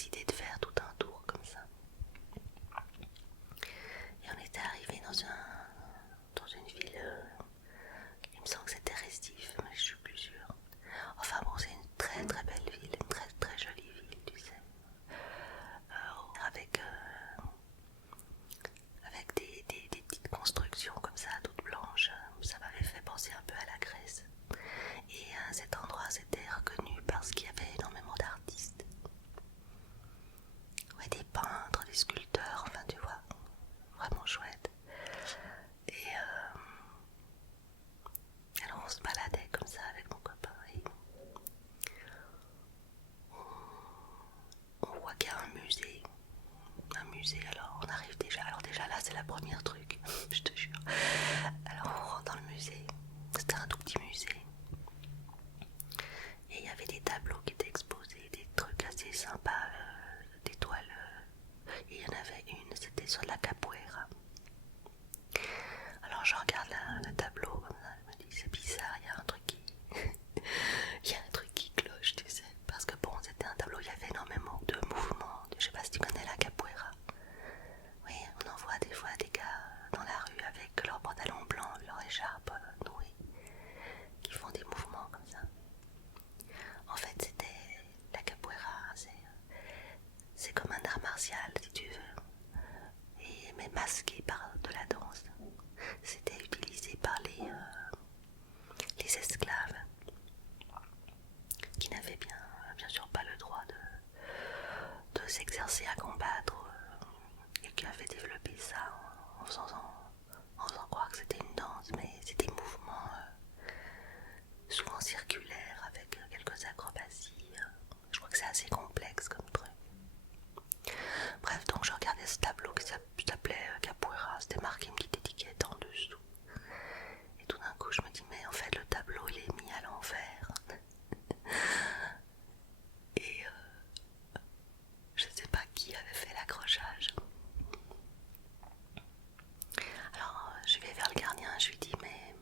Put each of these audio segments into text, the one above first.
décidé de faire tout un tour comme ça. Et on était arrivé dans une ville, il me semble que c'était Restif, mais je suis plus sûre. Enfin bon, c'est une très très belle ville, une très très jolie ville, tu sais. Avec des petites constructions comme ça, toutes blanches. Ça m'avait fait penser un peu à la Grèce. Et cet endroit c'était reconnu parce qu'il y avait énormément d'artistes. Ouais, des peintres, des sculpteurs, enfin tu vois, vraiment chouette. Et alors on se baladait comme ça avec mon copain et on voit qu'il y a un musée. Alors on arrive déjà. Alors déjà là c'est la première truc, je te jure. Alors on rentre dans le musée. C'était un tout petit musée. Et il y avait des tableaux qui étaient exposés, des trucs assez sympas, des toiles. Et il y en avait une, c'était sur la capoeira. Alors je regarde le tableau comme ça, je me dis c'est bizarre, il y a un truc qui... il y a un truc qui cloche, tu sais. Parce que bon, c'était un tableau, il y avait énormément de mouvements. Je sais pas si tu connais la capoeira. Oui, on en voit des fois des gars dans la rue avec leurs pantalons blancs, leur écharpe nouée, qui font des mouvements comme ça. En fait, c'était la capoeira, c'est comme un art martial, si tu veux, mais masqué par de la danse. C'était utilisé par les esclaves qui n'avaient bien sûr pas le droit de s'exercer à combattre et qui avaient développé ça en faisant croire que c'était une danse, mais c'était des mouvements souvent circulaires avec quelques acrobaties. Je crois que c'est assez complexe comme truc. Bref, donc je regardais ce tableau qui s'appelait Capoeira, c'était marqué une petite étiquette en dessous. Et tout d'un coup je me dis mais en fait le tableau il est mis à l'envers. Et je sais pas qui avait fait l'accrochage. Alors je vais vers le gardien, je lui dis mais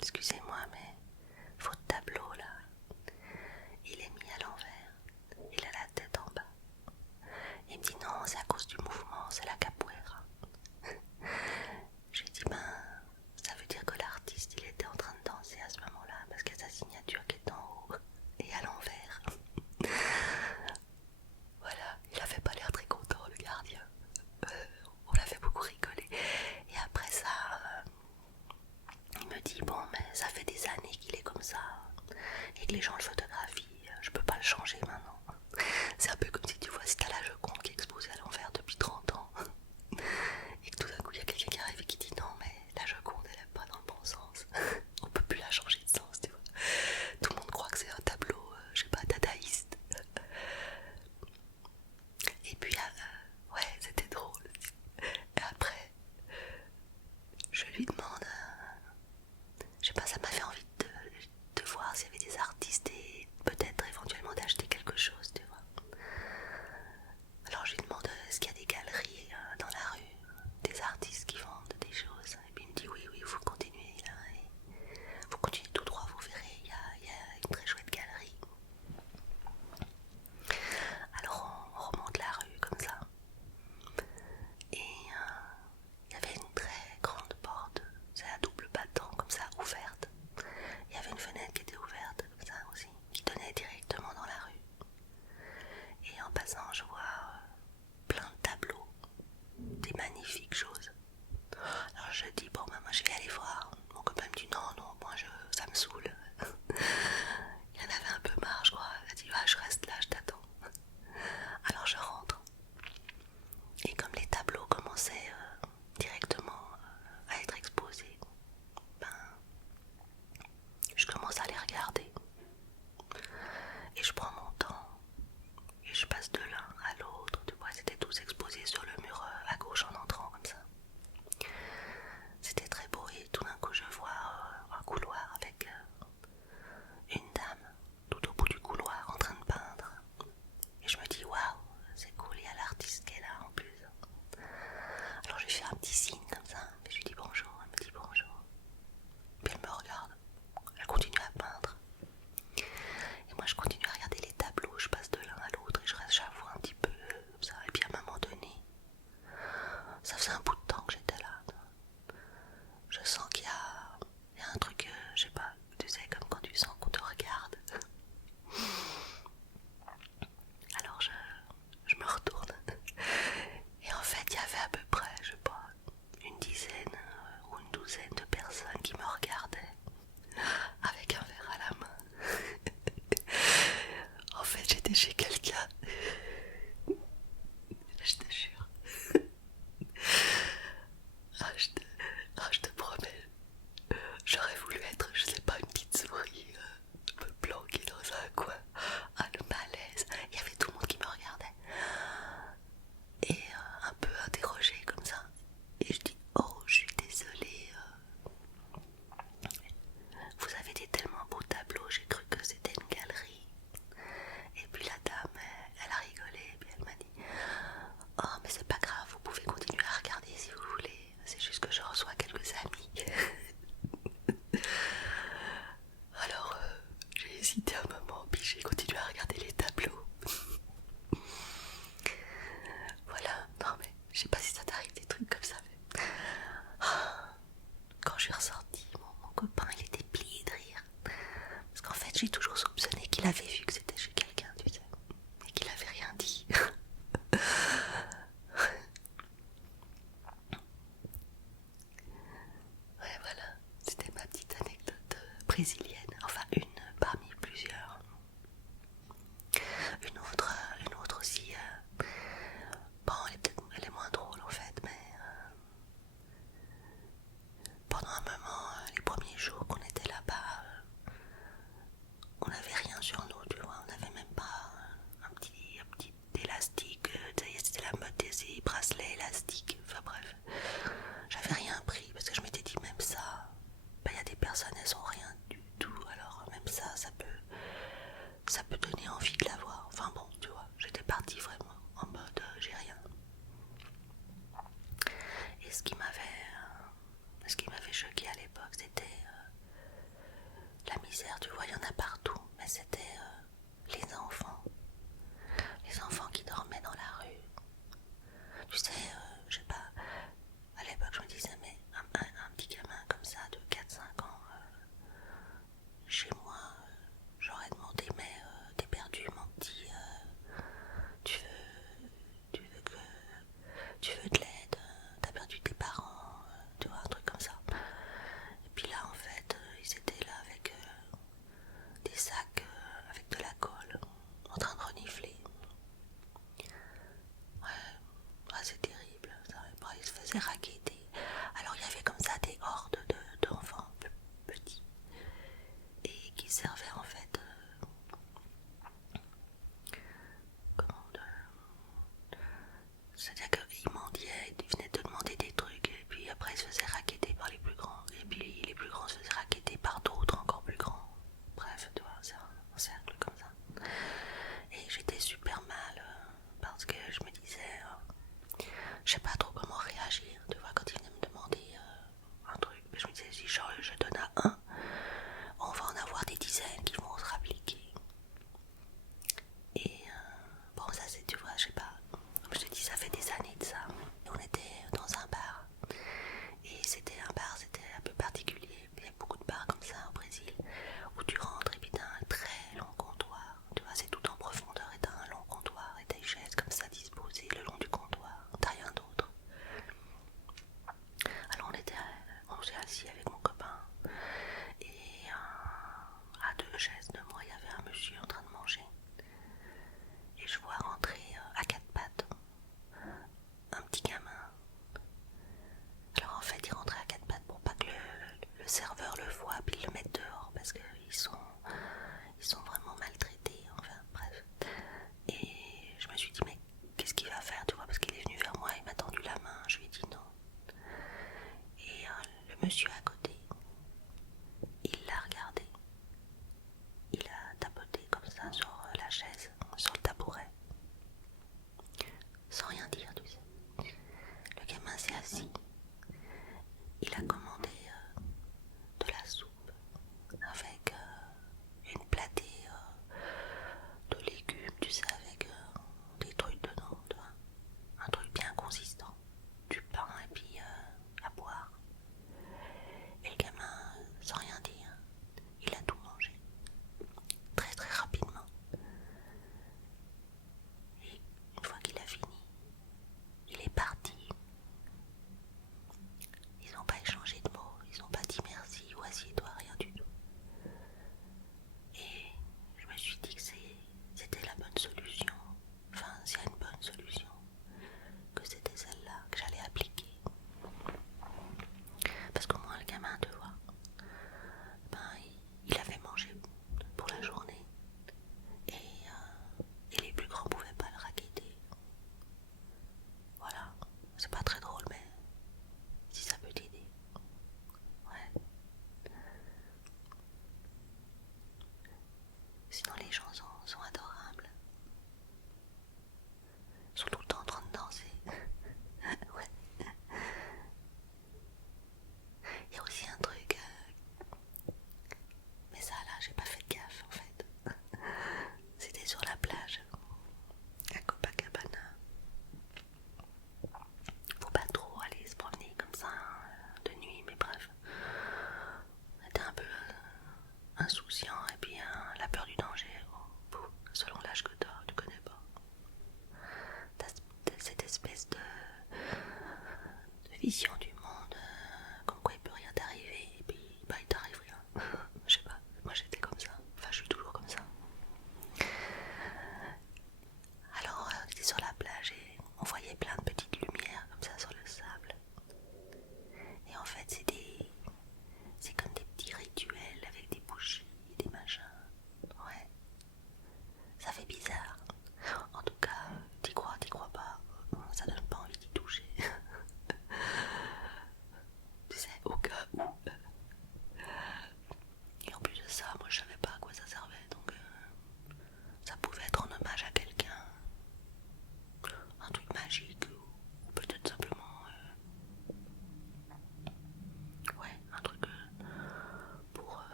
excusez-moi mais votre tableau là, il est mis à l'envers. Il a la tête en bas. Il me dit non, c'est à cause du mouvement, c'est la capoeira. J'ai dit ben ça veut dire que l'artiste il était en train de danser à ce moment-là parce qu'il y a sa signature qui est en haut et à l'envers. Voilà, il avait pas l'air très content le gardien. On l'a fait beaucoup rigoler. Et après ça, il me dit bon mais ça fait des années qu'il est comme ça et que les gens le photographient, je peux pas le changer maintenant. C'est un peu comme si tu vois si t'as la Joconde qui est exposée à l'envers depuis 30 ans et que tout d'un coup il y a quelqu'un qui arrive et qui dit non mais la Joconde elle est pas dans le bon sens. On peut plus la changer de sens, tu vois. Tout le monde croit que c'est un tableau, je sais pas, dadaïste. Et puis ouais c'était drôle. Et après je lui demande, je sais pas, ça m'a fait envie de voir s'il y avait des artistes et peut-être éventuellement d'acheter quelque chose, tu vois. Alors je lui demande est-ce qu'il y a des galeries dans la rue, des artistes qui vendent des choses. Et puis il me dit oui, vous continuez là, et vous continuez tout droit, vous verrez, il y a une très chouette galerie. Alors on remonte la rue comme ça. Et il y avait une très grande porte, c'est à double battant comme ça, ouverte. Il y avait une fenêtre qui était ouverte comme ça aussi, qui donnait directement dans la rue. Et en passant, je vois plein de tableaux, des magnifiques choses. Alors je dis, bon, ben, moi je vais aller voir. Mon copain me dit, non, moi ça me saoule. Il y en avait un peu marre, je crois. Elle a dit, je reste là, je t'attends. Alors je rentre. Et comme les tableaux commençaient directement à être exposés, ben, je commence à les regarder. Et je prends mon temps. Et je passe de l'un à l'autre. Tu vois, c'était tous exposés sur le mur à gauche en entrant comme ça. C'était très beau et tout d'un coup je vois un couloir avec une dame tout au bout du couloir en train de peindre. Et je me dis waouh, c'est cool, il y a l'artiste qui est là en plus. Alors je lui fais un petit signe comme ça, et je lui dis bonjour, elle me dit bonjour. Puis elle me regarde, elle continue à peindre. Et moi je continue à regarder les tableaux, je passe de l'un à l'autre et je reste, j'avoue, un petit brésilienne, enfin une parmi plusieurs. Une autre aussi, bon elle est moins drôle en fait, mais pendant un moment, les premiers jours qu'on était là-bas, on n'avait rien sur nous, tu vois, on n'avait même pas un petit élastique, c'était la mode des bracelets élastiques, enfin bref, j'avais rien pris parce que je m'étais dit même ça, il y a des personnes elles ont rien du tout,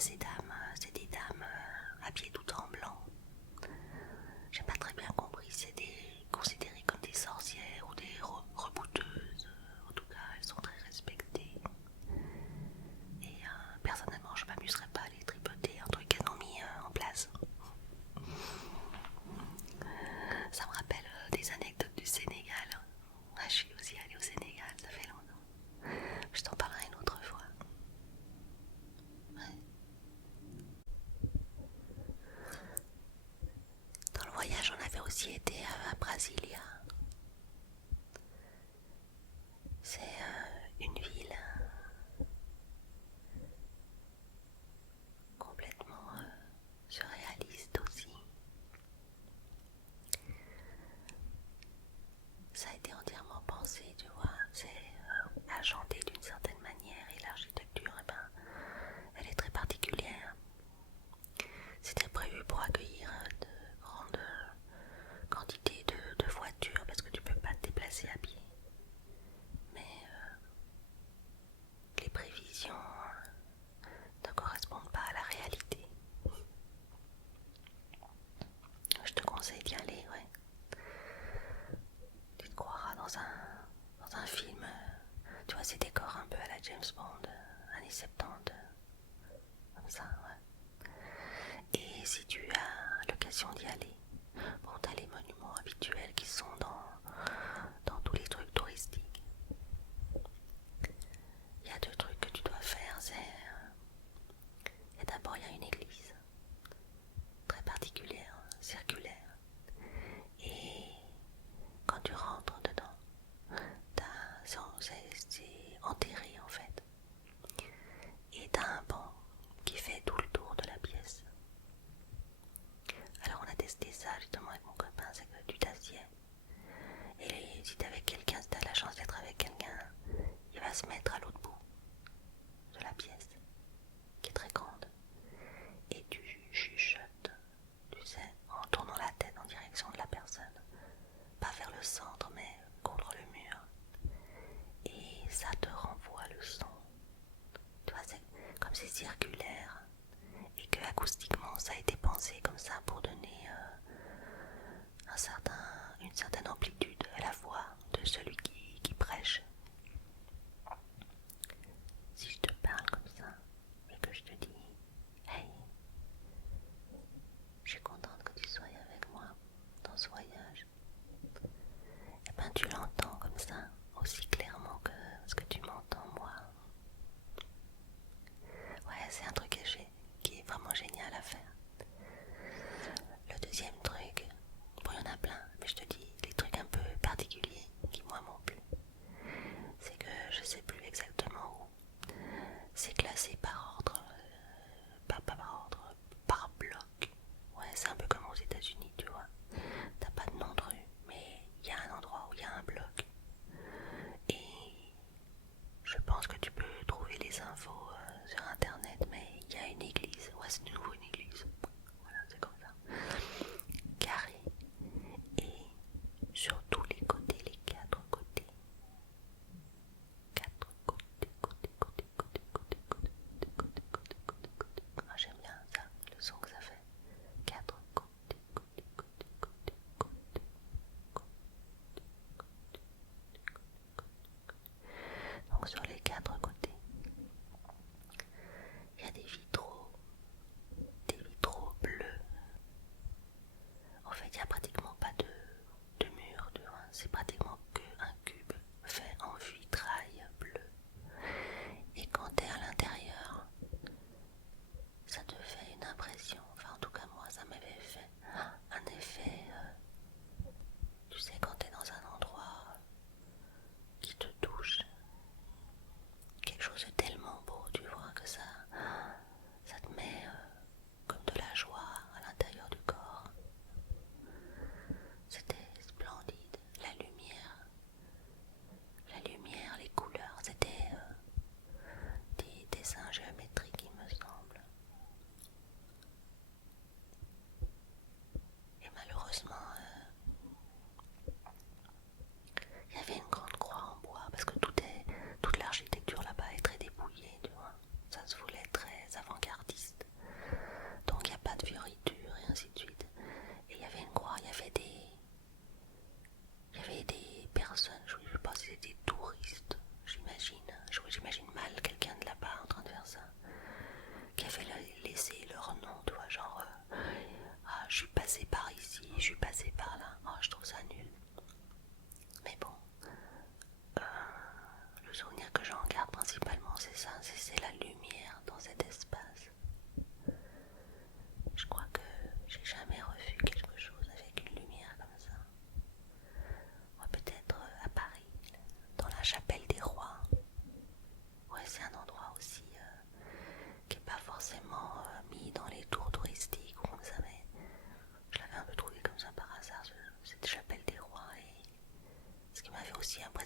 c'est des dames habillées tout en blanc. J'ai pas très bien compris si c'est considéré comme des sorcières ou des rebouteuses. En tout cas, elles sont très respectées. Et personnellement, je m'amuserais pas à les tripoter un truc qu'elles ont mis en place. Ça me rappelle des anecdotes du Sénégal. Ah, je suis aussi allée au Sénégal, ça fait longtemps. Je t'en parlerai une autre fois. Ouais. Dans le voyage, on avait aussi été à Brasilia. C'est une ville complètement surréaliste aussi. Ça a été entièrement pensé, tu vois. C'est agenté d'une certaine manière et l'architecture, eh ben, elle est très particulière. C'était prévu pour accueillir de grandes quantités de voitures parce que tu peux pas te déplacer à pied. Mais les prévisions ne correspondent pas à la réalité. Je te conseille d'y aller, ouais. Tu te croiras dans un film, tu vois, ces décors un peu à la James Bond, années 70, comme ça, ouais. Et si tu as l'occasion d'y aller, bon, t'as les monuments habituels qui sont dans tous les trucs touristiques. Il y a deux trucs que tu dois faire, et d'abord il y a une église très particulière, circulaire. Et quand tu rentres dedans, c'est enterré en fait. Et t'as un banc qui fait tout le tour de la pièce. Alors on a testé ça justement avec mon copain, c'est que tu t'assieds. Et si t'es avec quelqu'un, si t'as la chance d'être avec quelqu'un, il va se mettre à l'autre bout de la pièce, qui est très grande. Et tu chuchotes, tu sais, en tournant la tête en direction de la personne. Pas vers le centre, mais contre le mur. Et ça te renvoie le son. Tu vois, c'est comme c'est circulaire. Et que acoustiquement, ça a été pensé comme ça pour donner une certaine amplitude à la voix de celui qui prêche. Si je te parle comme ça, et que je te dis « Hey, je suis contente que tu sois avec moi dans ce voyage », et ben tu l'entends comme ça, aussi clairement que ce que tu m'entends moi. Ouais, c'est un truc qui est vraiment génial à faire. Le deuxième truc, bon, il y en a plein, mais je te dis les trucs un peu particuliers qui moi m'ont plu.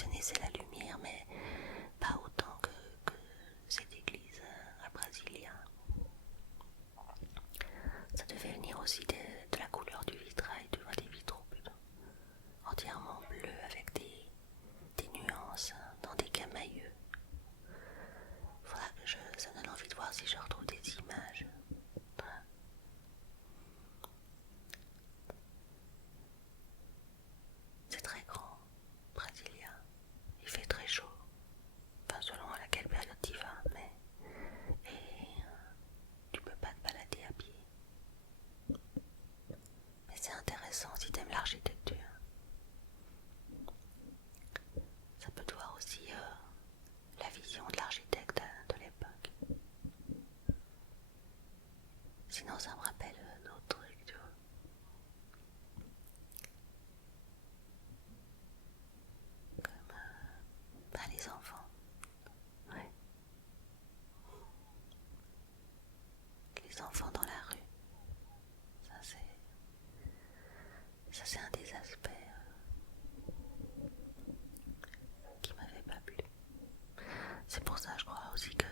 fonctionner, c'est la lumière, mais pas autant que cette église à Brasilia. Ça devait venir aussi de la couleur du vitrail, tu vois, des vitraux plutôt. Entièrement bleus avec des nuances dans des camailleux. Faudra que ça me donne envie de voir si je retrouve des images. C'est très grand, Brasilia. Il fait très chaud. Enfin, selon à laquelle période tu vas, mais. Et tu peux pas te balader à pied. Mais c'est intéressant si t'aimes l'architecture. Ça peut te voir aussi la vision de l'architecte de l'époque. Sinon, ça me rappelle d'autres trucs, tu vois. Comme les enfants. Ouais. Les enfants dans la rue. Ça c'est un des aspects qui m'avait pas plu. C'est pour ça, je crois aussi que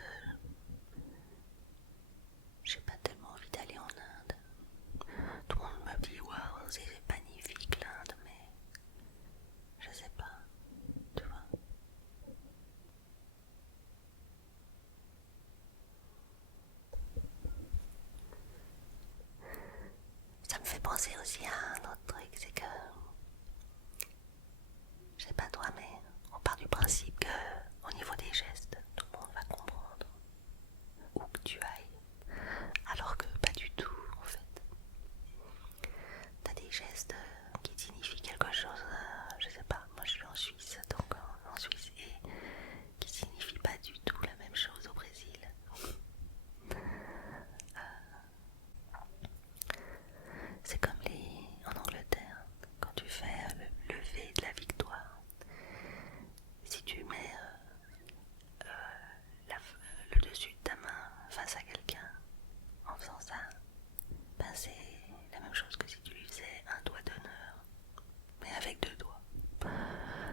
j'ai pas tellement envie d'aller en Inde. Tout le monde me dit waouh, c'est magnifique l'Inde, mais je sais pas, tu vois. Ça me fait penser aussi à un autre truc, c'est que je sais pas toi, mais on part du principe que au niveau des gestes, tout le monde va comprendre où que tu ailles, alors que pas du tout en fait. T'as des gestes qui signifient quelque chose, je sais pas, moi je suis en Suisse, donc en Suisse, et qui signifient pas du tout la même chose au Brésil. C'est comme en Angleterre, quand tu fais le lever de la victoire, si tu mets le dessus de ta main face à quelqu'un en faisant ça, ben c'est la même chose que si tu lui faisais un doigt d'honneur, mais avec deux doigts.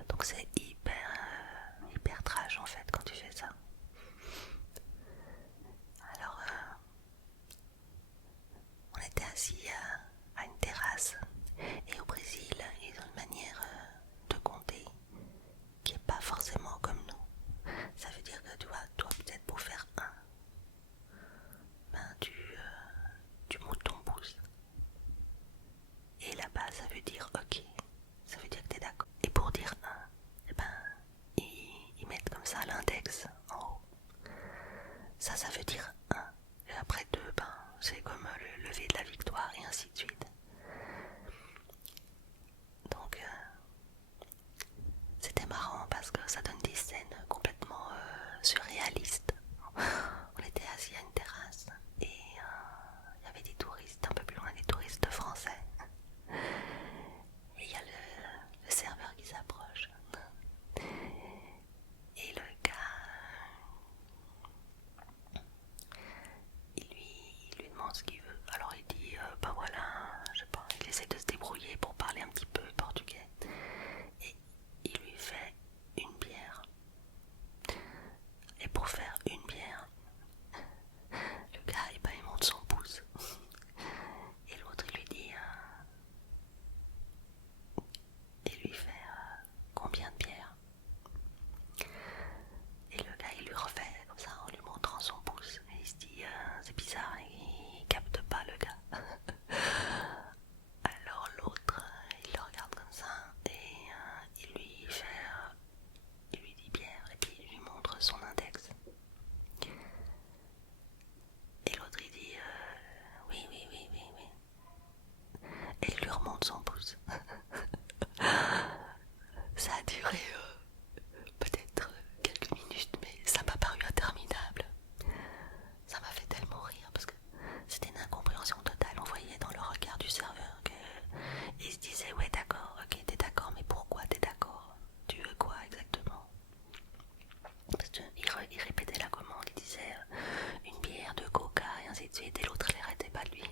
Donc c'est hyper trash en fait quand tu fais ça. Alors on était assis à une terrasse, et au Brésil ils ont une manière de compter qui est pas forcément comme nous. Ça veut dire que tu vois, toi peut-être pour faire un, ben tu montes ton pouce. Et là-bas ça veut dire ok, ça veut dire que t'es d'accord. Et pour dire un, eh ben ils mettent comme ça l'index en haut. Ça veut dire un. Et après deux, ben c'est comme le lever de la victoire et ainsi de suite. Donc c'était marrant parce que ça donne des scènes complètement surréalistes. On était assis à une terrasse et il y avait des touristes, un peu plus loin des touristes français. Et il y a le serveur qui s'approche. Et le gars, il lui demande ce qu'il veut. Alors il dit, bah voilà, je sais pas, il essaie de se débrouiller pour parler un petit peu portugais. Et il lui fait une bière. Et pour faire une bière, le gars, il monte son pouce. Et l'autre, il lui dit, il lui fait combien de bières. Et le gars, il lui refait comme ça en lui montrant son pouce. Et il se dit, c'est bizarre, il capte pas le gars. Alors l'autre, il le regarde comme ça et il lui dit bière et puis il lui montre son index. Et l'autre il dit oui. Et il lui remonte son pouce. Ça a duré peut-être quelques minutes, mais ça m'a paru interminable. Ça m'a fait tellement rire parce que c'était une incompréhension totale. On voyait dans le regard du serveur qu'il se disait ouais d'accord, ok t'es d'accord, mais pourquoi t'es d'accord? Tu veux quoi exactement? Parce qu'il répétait la commande, il disait une bière de coca et ainsi de suite, et l'autre il n'arrêtait pas de lui